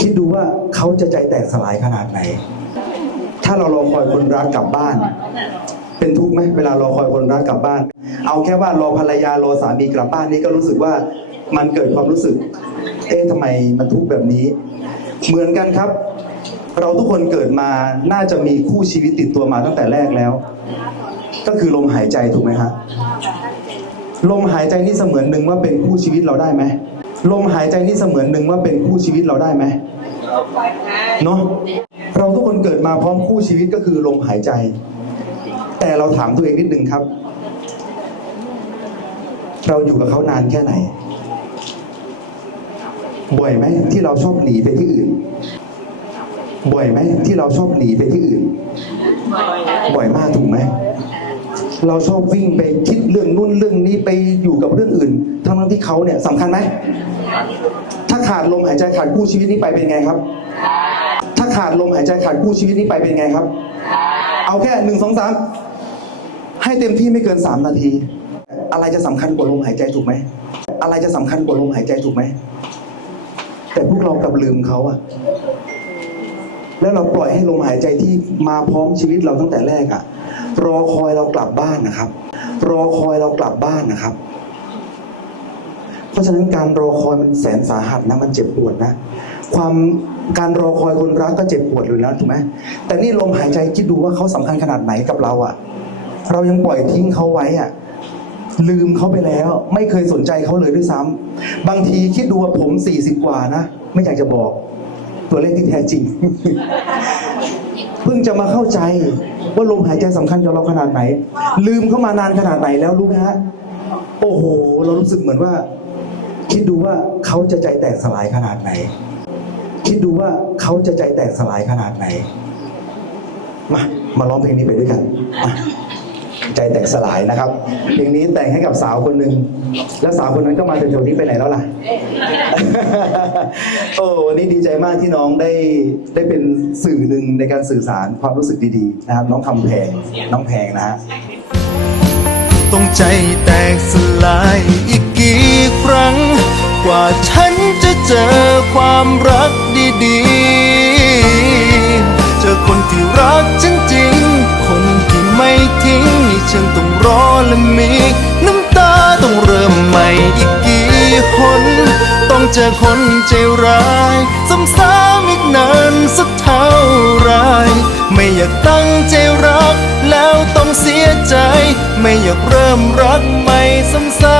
คิดดูว่าเขาจะใจแตกสลายขนาดไหน ถ้าเรารอคอยคนรักกลับบ้าน เป็นทุกข์ไหมเวลารอคอยคนรักกลับบ้าน เอาแค่ว่ารอภรรยารอสามีกลับบ้านนี่ก็รู้สึกว่ามันเกิดความรู้สึก เอ๊ะทำไมมันทุกข์แบบนี้ เหมือนกันครับ เราทุกคนเกิดมาน่าจะมีคู่ชีวิตติดตัวมาตั้งแต่แรกแล้ว ก็คือลมหายใจถูกไหมฮะลมหายใจนี่เสมือนหนึ่งว่าเป็นคู่ชีวิตเราได้ไหม ลมหายใจนี่เสมือนหนึ่งว่าเป็นคู่ชีวิตเราได้ไหมเนาะเราทุกคนเกิดมาพร้อมคู่ชีวิตก็คือลมหายใจ แต่เราถามตัวเองนิดนึงครับ เราอยู่กับเขานานแค่ไหน บ่อยไหมที่เราชอบหนีไปที่อื่น บ่อยไหมที่เราชอบหนีไปที่อื่น บ่อยมากถูกไหม เราชอบวิ่งไปคิดเรื่องนู่นเรื่องนี้ไปอยู่กับเรื่องอื่น ทั้งทั้งที่เขาเนี่ยสำคัญไหม ถ้าขาดลมหายใจขาดคู่ชีวิตนี้ไปเป็นไงครับ ถ้าขาดลมหายใจขาดคู่ชีวิตนี้ไปเป็นไงครับ เอาแค่หนึ่งสองสามให้เต็มที่ไม่เกินสามนาที อะไรจะสำคัญกว่าลมหายใจถูกไหม อะไรจะสำคัญกว่าลมหายใจถูกไหม แต่พวกเรากลับลืมเขาอะแล้วเราปล่อยให้ลมหายใจที่มาพร้อมชีวิตเราตั้งแต่แรกอะ รอคอยเรากลับบ้านนะครับ รอคอยเรากลับบ้านนะครับ เพราะฉะนั้นการรอคอยมันแสนสาหัสนะมันเจ็บปวดนะ ความการรอคอยคนรักก็เจ็บปวดอยู่แล้วถูกไหมแต่นี่ลมหายใจคิดดูว่าเขาสำคัญขนาดไหนกับเราอะเรายังปล่อยทิ้งเขาไว้อะลืมเขาไปแล้ว ไม่เคยสนใจเขาเลยด้วยซ้ำบางทีคิดดูว่าผมสี่สิบกว่านะ ไม่อยากจะบอก ตัวเลขที่แท้จริง เพิ่งจะมาเข้าใจ ว่าลมหายใจสำคัญกับเราขนาดไหน ลืมเข้ามานานขนาดไหนแล้วรู้ไหมฮะโอ้โห เรารู้สึกเหมือนว่า คิดดูว่าเขาจะใจแตกสลายขนาดไหน คิดดูว่าเขาจะใจแตกสลายขนาดไหน มา มาร้องเพลงนี้ไปด้วยกันมา ใจแตกสลายนะครับเพลงนี้แต่งให้กับสาวคนหนึ่งแล้วสาวคนนั้นก็มาแถวๆนี้ไปไหนแล้วล่ะ โอ้วันนี้ดีใจมากที่น้องได้ได้เป็นสื่อหนึ่งในการสื่อสารความรู้สึกดีๆนะครับ น้องคำแพงน้องแพงนะฮะต้องใจแตกสลายอีกกี่ครั้ง กว่าฉันจะเจอความรักดีๆ องเจอคนใจร้ายซ้ำๆอีกนานสักเท่าไรไม่อยากตั้งใจรักแล้วต้องเสียใจ ไม่อยากเริ่มรักใหม่ซ้ำซ้ำ